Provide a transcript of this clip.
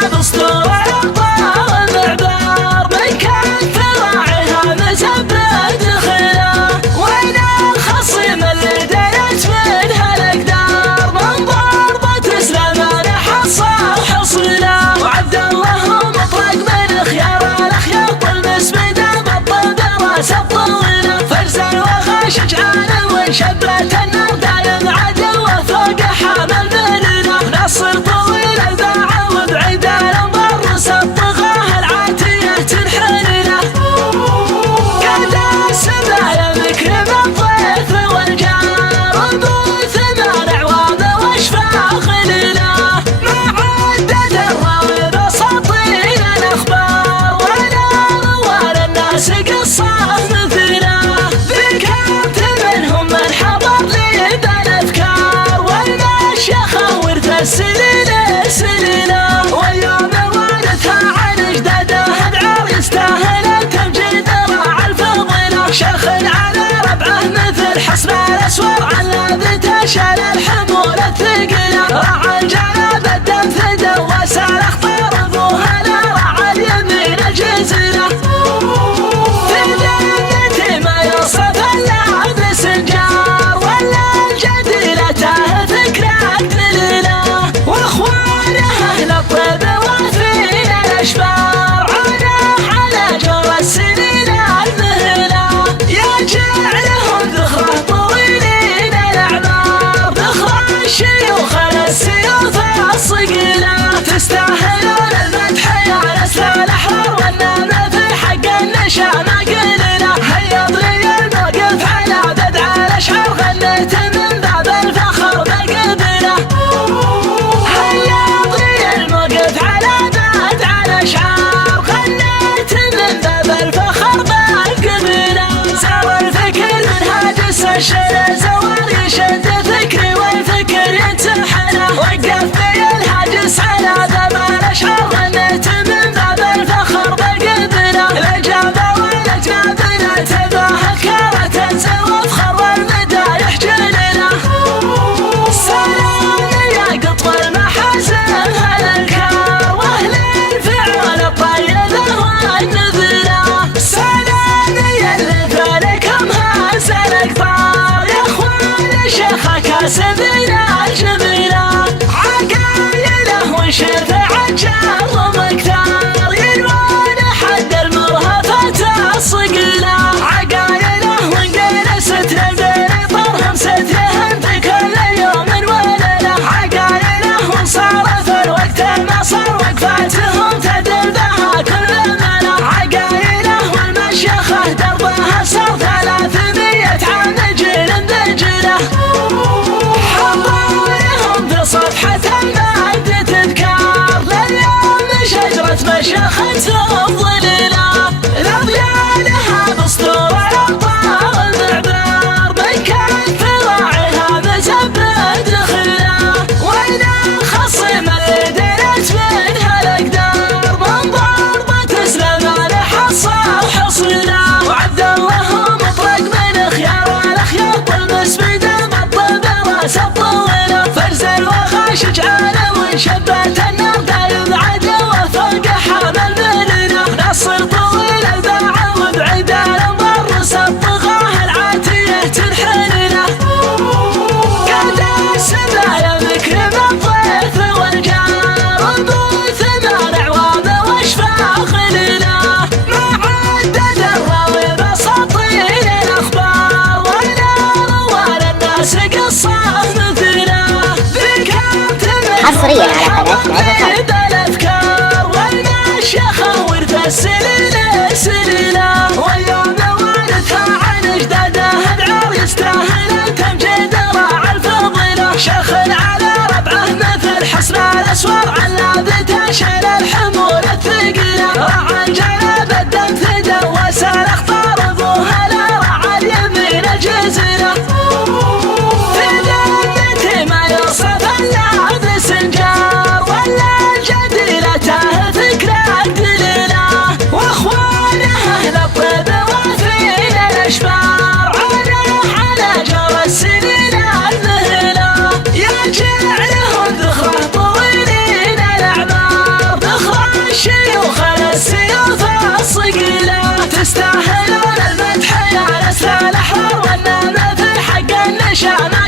لها باسطور الابطال المعبر، من كثر راعيها مزبد خلا، وين الخصيم اللي دنت منها الاقدار، من ضربة سليمان حصل حصلا، وعبد الله مطلق من خيار الاخيار، طلمس بدم الطب راس الطويله، فرزا وغش جعان وانشبت النار، دايم عدل وفوق حامل بلنا، نصر طويل الباع وبعيد الانظار، سطغاه العاتيه تنحلنا، قد السبايا مكرم الضيف والجار، بوث مانع وامن واشفاق لنا، ما عدد الراوي بساطين الاخبار، ولا روال الناس قصه مثلنا، ذكرت منهم من حضر لي بالافكار، والمشيخه ورث السنين سنينا، واليوم وارثها عن اجداده العار، يستاهل التمجيد راعى الفضيله، شيخ على ربعه مثل حصن الاسوار، الذي تشال الحمول الثقيله، راعى الجناب الدم فدا وسال اخطار ابوها، لا راعى اليمين الجزيره، في ذمتي ما يوصف الا بسنجار، ولا الجديله ذكرى دليله، واخوانه اهل الطيب واثرين الاشبار، عاناه على جور السنين المهله، يرجع لهم ذخره طويلين الاعمار، ذخره الشيوخ السيوف الصقيله، تستاهلون المدح يا نسل الاحرار، والنعمه في حق النشا ما قلنا، هيا اضري الموقف على بدع الاشعار، غنيت من باب الفخر بالقبله، هيا اضري الموقف على بدع الاشعار، غنيت من باب الفخر بالقبله، زار الفكر من هاجس الشيء زوار، يشد فكري والفكر ينتحله، وقف بي الهاجس على باب الاشعار، غنيت من باب الفخر بالقبله، الاجابه والاجناب نعتبرها ذكرى تنزل وافخر والمدايح جلله، سلام يا قطب المحاسن هالانكار، واهل الفعل الطيب والنذله، سلام يا اللي فلكم هاز الاقطار، يا اخوان شيخ كاسبين الجميله، عقايله وشفع الجار ومكتار، ينوون حد المرهفات الصقيله، عقايله وانقل ستر بين طرهم سترهم في كل يوم وليله، عقايله وصار في الوقت ما صار وقفاتهم تدل بها كل ملا، عقايله والمشيخه دربها صار 300 عام جيل بجيله، حضارهم في صفحه المجد تذكار، لليوم شجره مشيخه تظليله، لضيالها باسطور الابطال المعبر، من كثر راعيها مزبد خلا، وين الخصيم اللي دنت منها الاقدار، من ضربة سليمان حصل حصلا، وعبد الله مطلق من خيار الاخيار، طلمس بدم الطب راس الطويله، فرزا وغش جعان وانشبت النار، دايم عدل وفوق حامل بلنا، نصر طويل الباع وبعيد الانظار، سطغاه العاتيه تنحلنا، قد السبايا مكرم الضيف والجار، بوث مانع وامن واشفاق لنا، ما عدد الراوي بساطين الاخبار، ولا روال الناس قصه مثلنا، ذكرت حصريا على قناة بالافكار، والمشيخه ورث السنين سنينا، واليوم وارثها عن اجداده العار، يستاهل التمجيد راعى الفضيله، شيخ على ربعه مثل حصن الاسوار، الذي تشال الحمول الثقيله، راعى الجناب الدم فدا وسال اخطار ابوها، لا راعى اليمين الجزيره، في ذمتي ما يوصف الا بسنجار، ولا الجديله ذكرى دليله، واخوانه اهل الطيب واثرين الاشبار، عاناه على جور السنين المهله، يرجع لهم ذخره طويلين الاعمار، كان